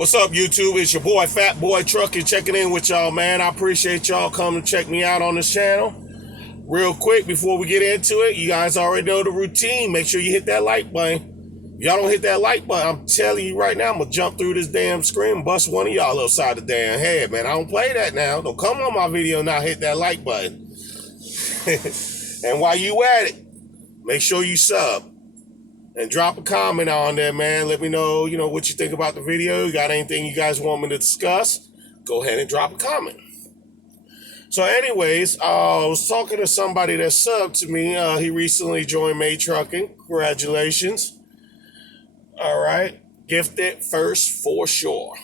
What's up, YouTube? It's your boy, Fat Boy Trucking, checking in with y'all, man. I appreciate y'all coming to check me out on this channel. Real quick, before we get into it, you guys already know the routine. Make sure you hit that like button. If y'all don't hit that like button, I'm telling you right now, I'm going to jump through this damn screen and bust one of y'all upside the damn head, man. I don't play that now. Don't come on my video and not hit that like button. And while you at it, make sure you sub. And drop a comment on there, man. Let me know, what you think about the video. You got anything you guys want me to discuss? Go ahead and drop a comment. So anyways, I was talking to somebody that subbed to me. He recently joined May Trucking. Congratulations. All right. Gifted first for sure.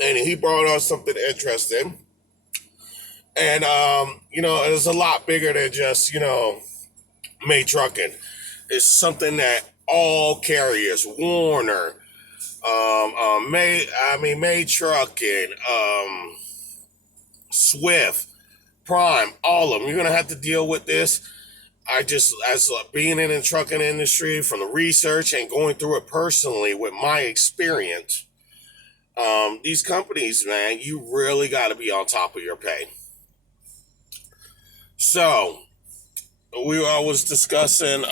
And he brought on something interesting. And, it's a lot bigger than just, May Trucking. It's something that all carriers, Werner, May Trucking, Swift, Prime, all of them. You're gonna have to deal with this. As being in the trucking industry, from the research and going through it personally with my experience, these companies, man, you really got to be on top of your pay. So we was discussing,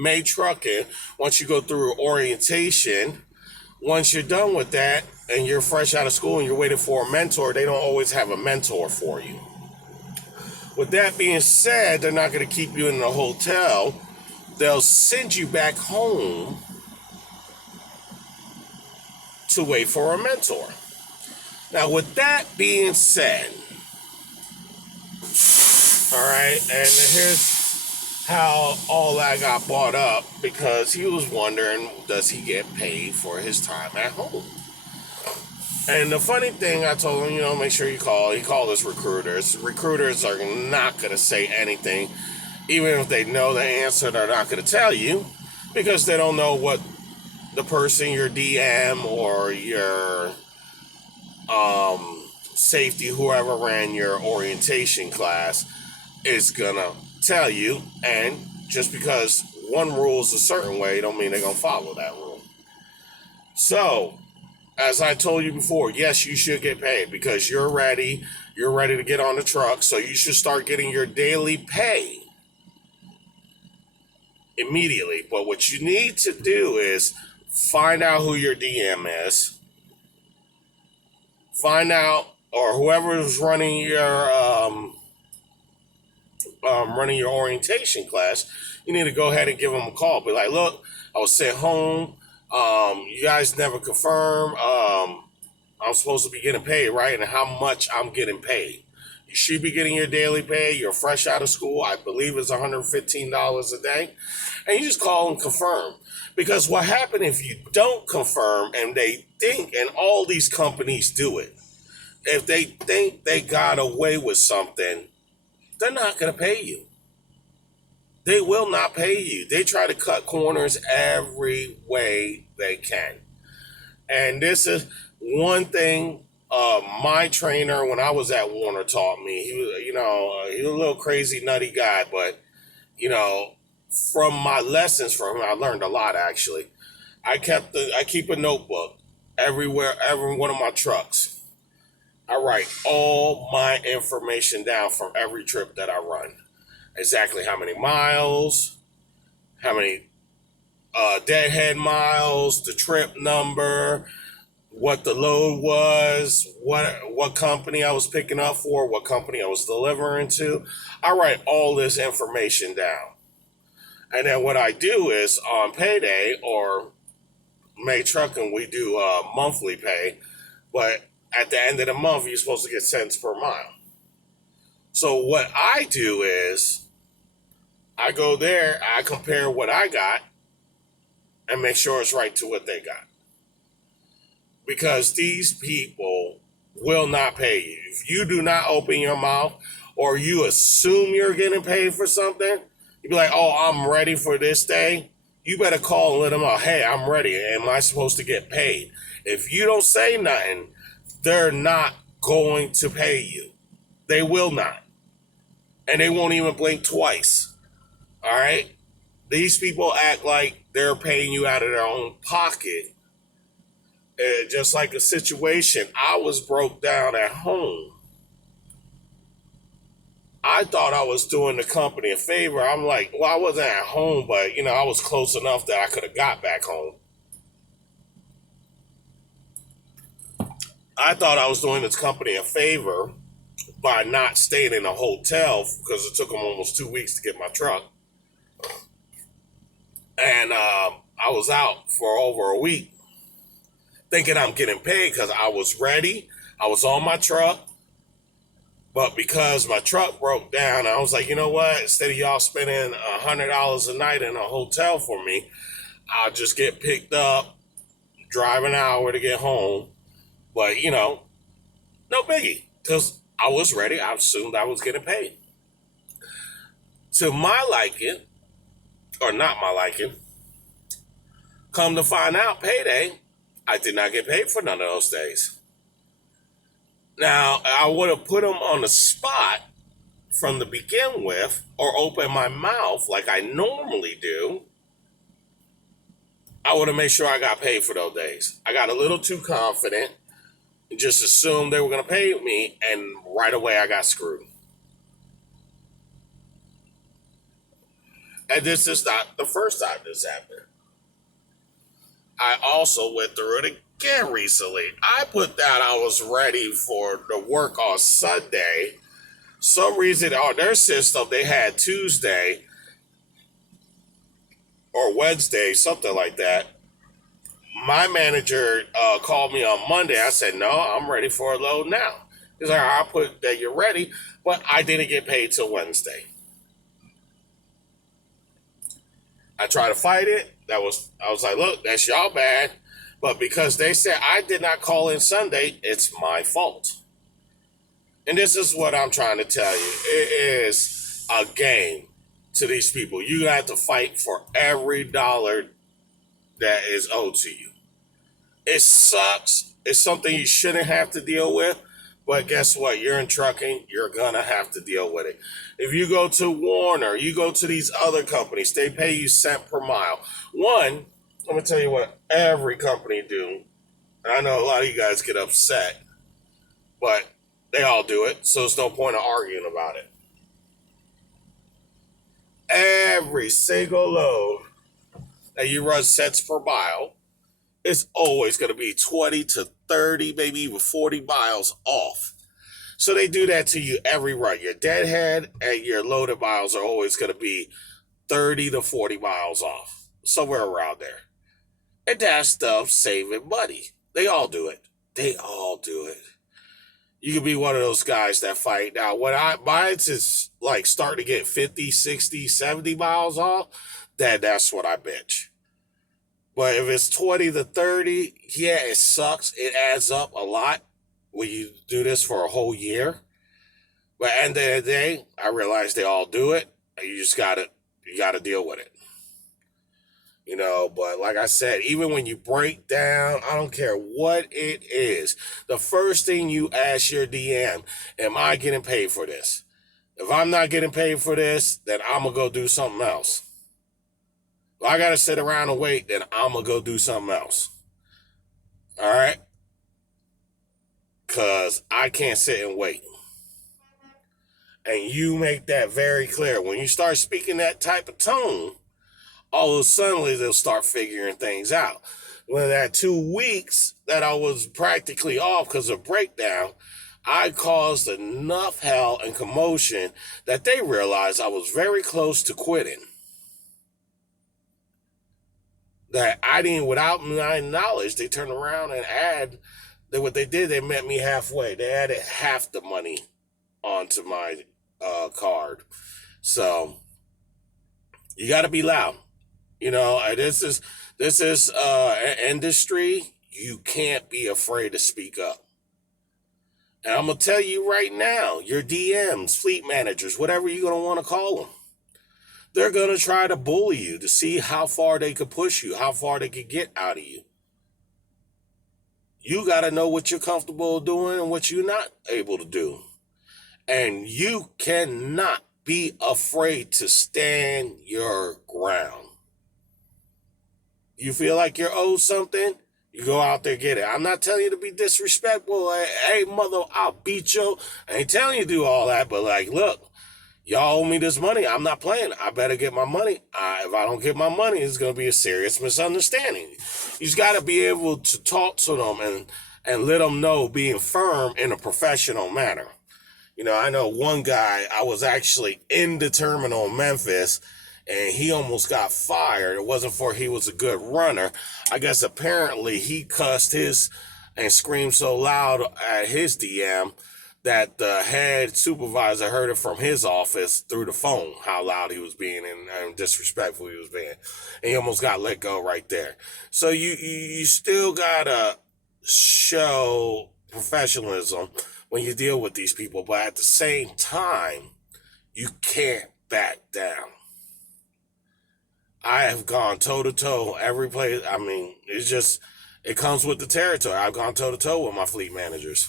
May Trucking. Once you go through orientation, once you're done with that and you're fresh out of school and you're waiting for a mentor, they don't always have a mentor for you. With that being said, they're not going to keep you in the hotel. They'll send you back home to wait for a mentor. Now, with that being said, all right, and here's how all that got brought up, because he was wondering, does he get paid for his time at home? And the funny thing, I told him, make sure you call. He called us recruiters. Recruiters are not going to say anything. Even if they know the answer, they're not going to tell you, because they don't know what the person, your DM or your safety, whoever ran your orientation class, is gonna tell you. And just because one rule is a certain way don't mean they're gonna follow that rule. So, as I told you before, yes, you should get paid because you're ready to get on the truck, so you should start getting your daily pay immediately. But what you need to do is find out who your DM is, find out, or whoever is running your orientation class, you need to go ahead and give them a call. Be like, look, I was sent home. You guys never confirm. I'm supposed to be getting paid, right? And how much I'm getting paid. You should be getting your daily pay. You're fresh out of school. I believe it's $115 a day. And you just call and confirm. Because what happens if you don't confirm and they think, and all these companies do it, if they think they got away with something, they're not going to pay you. They will not pay you. They try to cut corners every way they can. And this is one thing my trainer, when I was at Werner, taught me. He was, he was a little crazy, nutty guy, but, from my lessons from him, I learned a lot, actually. I keep a notebook every one of my trucks. I write all my information down from every trip that I run. Exactly how many miles, how many deadhead miles, the trip number, what the load was, what company I was picking up for, what company I was delivering to. I write all this information down. And then what I do is on payday or May Trucking, we do monthly pay, but at the end of the month, you're supposed to get cents per mile. So what I do is I go there, I compare what I got and make sure it's right to what they got. Because these people will not pay you. If you do not open your mouth or you assume you're getting paid for something, you be like, oh, I'm ready for this day. You better call and let them know, hey, I'm ready. Am I supposed to get paid? If you don't say nothing, they're not going to pay you. They will not. And they won't even blink twice. All right? These people act like they're paying you out of their own pocket. Just like a situation, I was broke down at home. I thought I was doing the company a favor. I'm like, well, I wasn't at home, but I was close enough that I could have got back home. I thought I was doing this company a favor by not staying in a hotel because it took them almost 2 weeks to get my truck. And I was out for over a week thinking I'm getting paid because I was ready. I was on my truck. But because my truck broke down, I was like, you know what? Instead of y'all spending $100 a night in a hotel for me, I'll just get picked up, drive an hour to get home. But, no biggie. Because I was ready. I assumed I was getting paid. To my liking, or not my liking, come to find out, payday, I did not get paid for none of those days. Now, I would have put them on the spot from the begin with or open my mouth like I normally do. I would have made sure I got paid for those days. I got a little too confident and just assumed they were going to pay me, and right away I got screwed. And this is not the first time this happened. I also went through it again recently. I put that I was ready for the work on Sunday. Some reason on their system they had Tuesday or Wednesday, something like that. My manager called me on Monday. I said, no, I'm ready for a load now. He's like, I put that you're ready, but I didn't get paid till Wednesday. I tried to fight it. I was like, look, that's y'all bad. But because they said I did not call in Sunday, it's my fault. And this is what I'm trying to tell you. It is a game to these people. You have to fight for every dollar that is owed to you. It sucks. It's something you shouldn't have to deal with. But guess what? You're in trucking. You're going to have to deal with it. If you go to Werner, you go to these other companies, they pay you cent per mile. One, let me tell you what every company do. And I know a lot of you guys get upset, but they all do it. So there's no point of arguing about it. Every single load that you run cents per mile is always going to be 20 to 30, maybe even 40 miles off. So they do that to you every run. Your deadhead and your loaded miles are always going to be 30 to 40 miles off, somewhere around there. And that stuff saving money. They all do it. They all do it. You can be one of those guys that fight. Now, when mine's is like starting to get 50, 60, 70 miles off, that's what I bitch. But if it's 20 to 30, yeah, it sucks. It adds up a lot when you do this for a whole year. But at the end of the day, I realize they all do it. And you just gotta deal with it. But like I said, even when you break down, I don't care what it is. The first thing you ask your DM, am I getting paid for this? If I'm not getting paid for this, then I'm going to go do something else. If I got to sit around and wait, then I'm going to go do something else. All right? Because I can't sit and wait. And you make that very clear. When you start speaking that type of tone, all of a sudden they'll start figuring things out. When that 2 weeks that I was practically off because of breakdown, I caused enough hell and commotion that they realized I was very close to quitting. That I didn't, without my knowledge, they turned around and what they did, they met me halfway. They added half the money onto my card. So you got to be loud. This is an industry. You can't be afraid to speak up. And I'm going to tell you right now, your DMs, fleet managers, whatever you're going to want to call them, they're going to try to bully you to see how far they could push you, how far they could get out of you. You got to know what you're comfortable doing and what you're not able to do. And you cannot be afraid to stand your ground. You feel like you're owed something, you go out there get it. I'm not telling you to be disrespectful. Like, hey, mother, I'll beat you. I ain't telling you to do all that, but like, look, y'all owe me this money. I'm not playing. I better get my money. If I don't get my money, it's going to be a serious misunderstanding. You just got to be able to talk to them and let them know, being firm in a professional manner. You know, I know one guy, I was actually in the terminal in Memphis, and he almost got fired. It wasn't for he was a good runner. I guess apparently he cussed his and screamed so loud at his DM that the head supervisor heard it from his office through the phone, how loud he was being and disrespectful he was being. And he almost got let go right there. So you still got to show professionalism when you deal with these people, but at the same time, you can't back down. I have gone toe to toe every place. I mean, it comes with the territory. I've gone toe to toe with my fleet managers.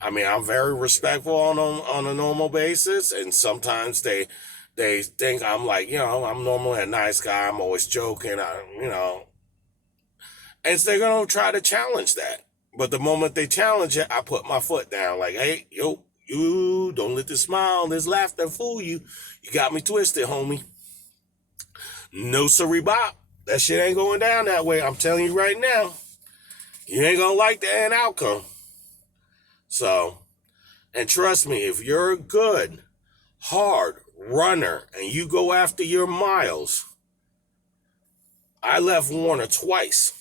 I mean, I'm very respectful on a normal basis, and sometimes they think I'm like, I'm normally a nice guy. I'm always joking, and so they're gonna try to challenge that. But the moment they challenge it, I put my foot down. Like, hey, you don't let this smile, this laughter fool you. You got me twisted, homie. No siree bop. That shit ain't going down that way. I'm telling you right now. You ain't gonna like the end outcome. So, and trust me, if you're a good, hard runner and you go after your miles, I left Werner twice.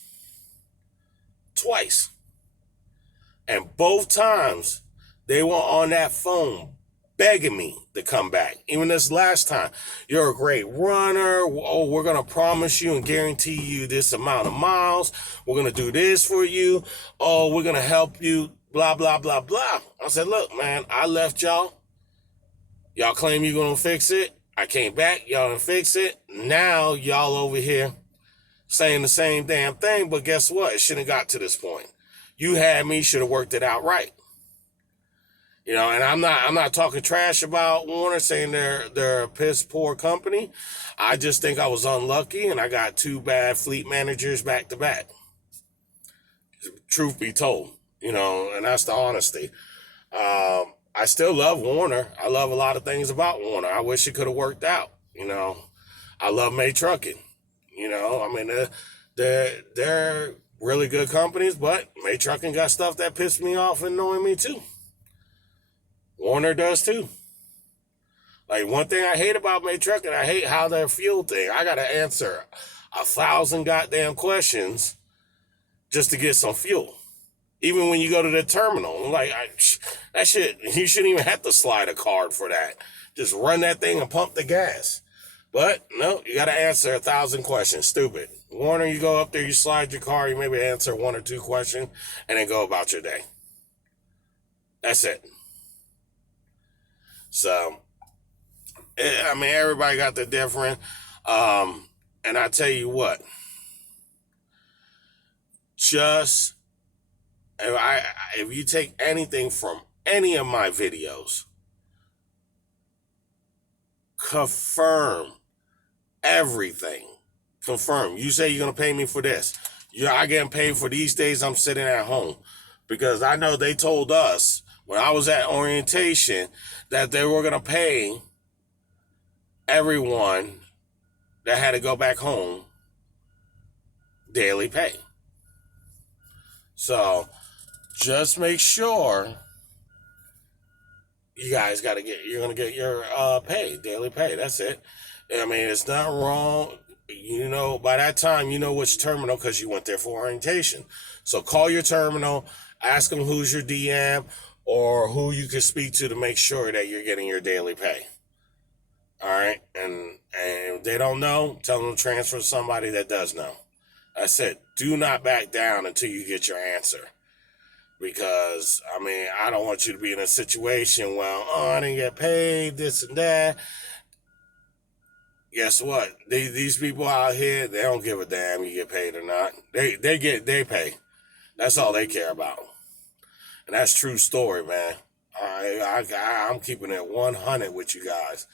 And both times, they were on that phone begging me to come back. Even this last time, you're a great runner. Oh, we're going to promise you and guarantee you this amount of miles. We're going to do this for you. Oh, we're going to help you, blah, blah, blah, blah. I said, look, man, I left y'all. Y'all claim you're going to fix it. I came back. Y'all didn't fix it. Now, y'all over here saying the same damn thing. But guess what? It shouldn't have got to this point. You had me, should have worked it out right. And I'm not talking trash about Werner, saying they're a piss poor company. I just think I was unlucky and I got two bad fleet managers back to back. Truth be told, and that's the honesty. I still love Werner. I love a lot of things about Werner. I wish it could have worked out. I love May Trucking. I mean, they're really good companies, but May Trucking got stuff that pissed me off and annoying me too. Werner does too. Like, one thing I hate about May Trucking, I hate how their fuel thing. I got to answer 1,000 goddamn questions just to get some fuel. Even when you go to the terminal, like, that shit, you shouldn't even have to slide a card for that. Just run that thing and pump the gas. But no, you got to answer 1,000 questions. Stupid. Werner, you go up there, you slide your car, you maybe answer 1 or 2 questions, and then go about your day. That's it. So, I mean, everybody got their different. And I tell you what, just if you take anything from any of my videos, confirm everything. Confirm. You say you're going to pay me for this. I getting paid for these days I'm sitting at home. Because I know they told us when I was at orientation that they were going to pay everyone that had to go back home daily pay. So just make sure you guys you're going to get your pay, daily pay. That's it. I mean, it's not wrong. By that time, you know which terminal because you went there for orientation. So call your terminal, ask them who's your DM or who you can speak to make sure that you're getting your daily pay. All right? And if they don't know, tell them to transfer to somebody that does know. That's it. Do not back down until you get your answer. Because, I mean, I don't want you to be in a situation where, I didn't get paid, this and that. Guess what? These people out here, they don't give a damn you get paid or not. They pay. That's all they care about. And that's true story, man. I'm keeping it 100 with you guys.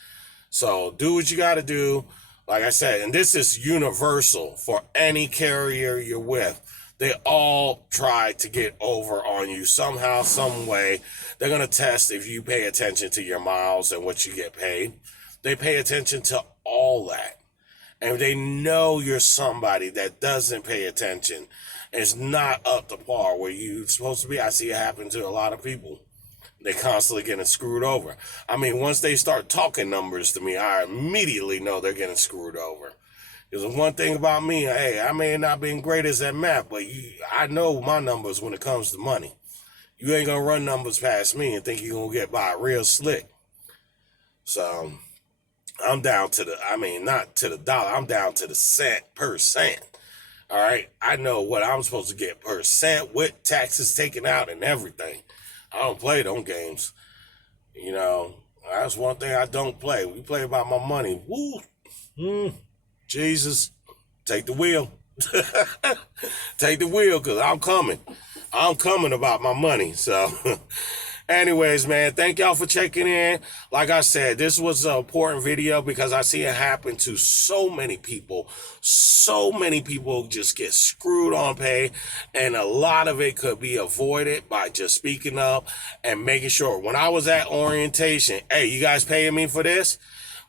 So do what you got to do. Like I said, and this is universal for any carrier you're with. They all try to get over on you somehow, some way. They're going to test if you pay attention to your miles and what you get paid. They pay attention to all that. And if they know you're somebody that doesn't pay attention, is not up to par where you're supposed to be, I see it happen to a lot of people. They constantly getting screwed over. I mean, once they start talking numbers to me, I immediately know they're getting screwed over. Because one thing about me, hey, I may not been greatest at math, but I know my numbers when it comes to money. You ain't gonna run numbers past me and think you're gonna get by real slick. So I'm down to not to the dollar, I'm down to the cent per cent. All right, I know what I'm supposed to get per cent with taxes taken out and everything. I don't play them games. You know, that's one thing I don't play. We play about my money. Woo. Jesus, take the wheel. Take the wheel, because I'm coming. I'm coming about my money. So, anyways, man, thank y'all for checking in. Like I said, this was an important video because I see it happen to so many people. So many people just get screwed on pay, and a lot of it could be avoided by just speaking up and making sure. When I was at orientation, hey, you guys paying me for this?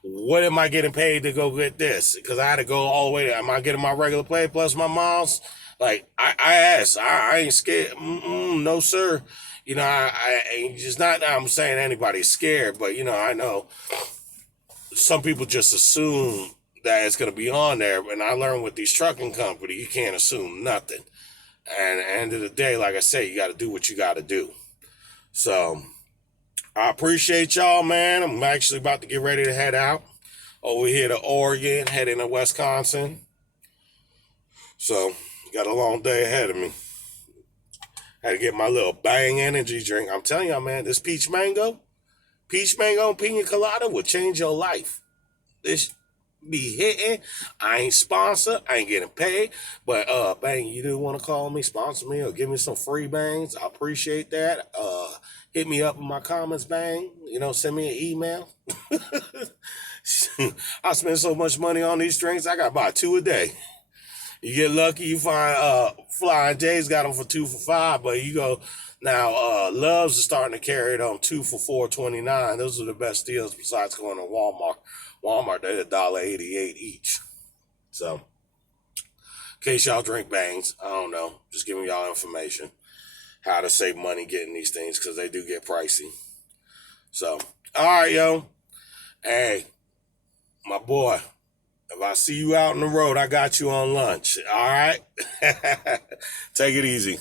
What am I getting paid to go get this? Because I had to go all the way. Am I getting my regular pay plus my miles? Like, I asked. I ain't scared. No, sir. You know, I ain't just not that I'm saying anybody's scared, but, you know, I know some people just assume that it's going to be on there. And I learned with these trucking companies, you can't assume nothing. And at the end of the day, like I said, you got to do what you got to do. So I appreciate y'all, man. I'm actually about to get ready to head out over here to Oregon, heading to Wisconsin. So got a long day ahead of me. Had to get my little Bang energy drink. I'm telling y'all, man, this peach mango and pina colada will change your life. This be hitting. I ain't sponsored. I ain't getting paid. But Bang, you do want to call me, sponsor me, or give me some free bangs? I appreciate that. Hit me up in my comments, Bang. You know, send me an email. I spend so much money on these drinks, I got about 2 a day. You get lucky, you find Flying J's got them for 2 for $5, but you go now. Loves is starting to carry it on 2 for $4.29. Those are the best deals besides going to Walmart. Walmart, they're $1.88 each. So, in case y'all drink bangs, I don't know, just giving y'all information how to save money getting these things because they do get pricey. So, all right, yo. Hey, my boy. If I see you out on the road, I got you on lunch. All right? Take it easy.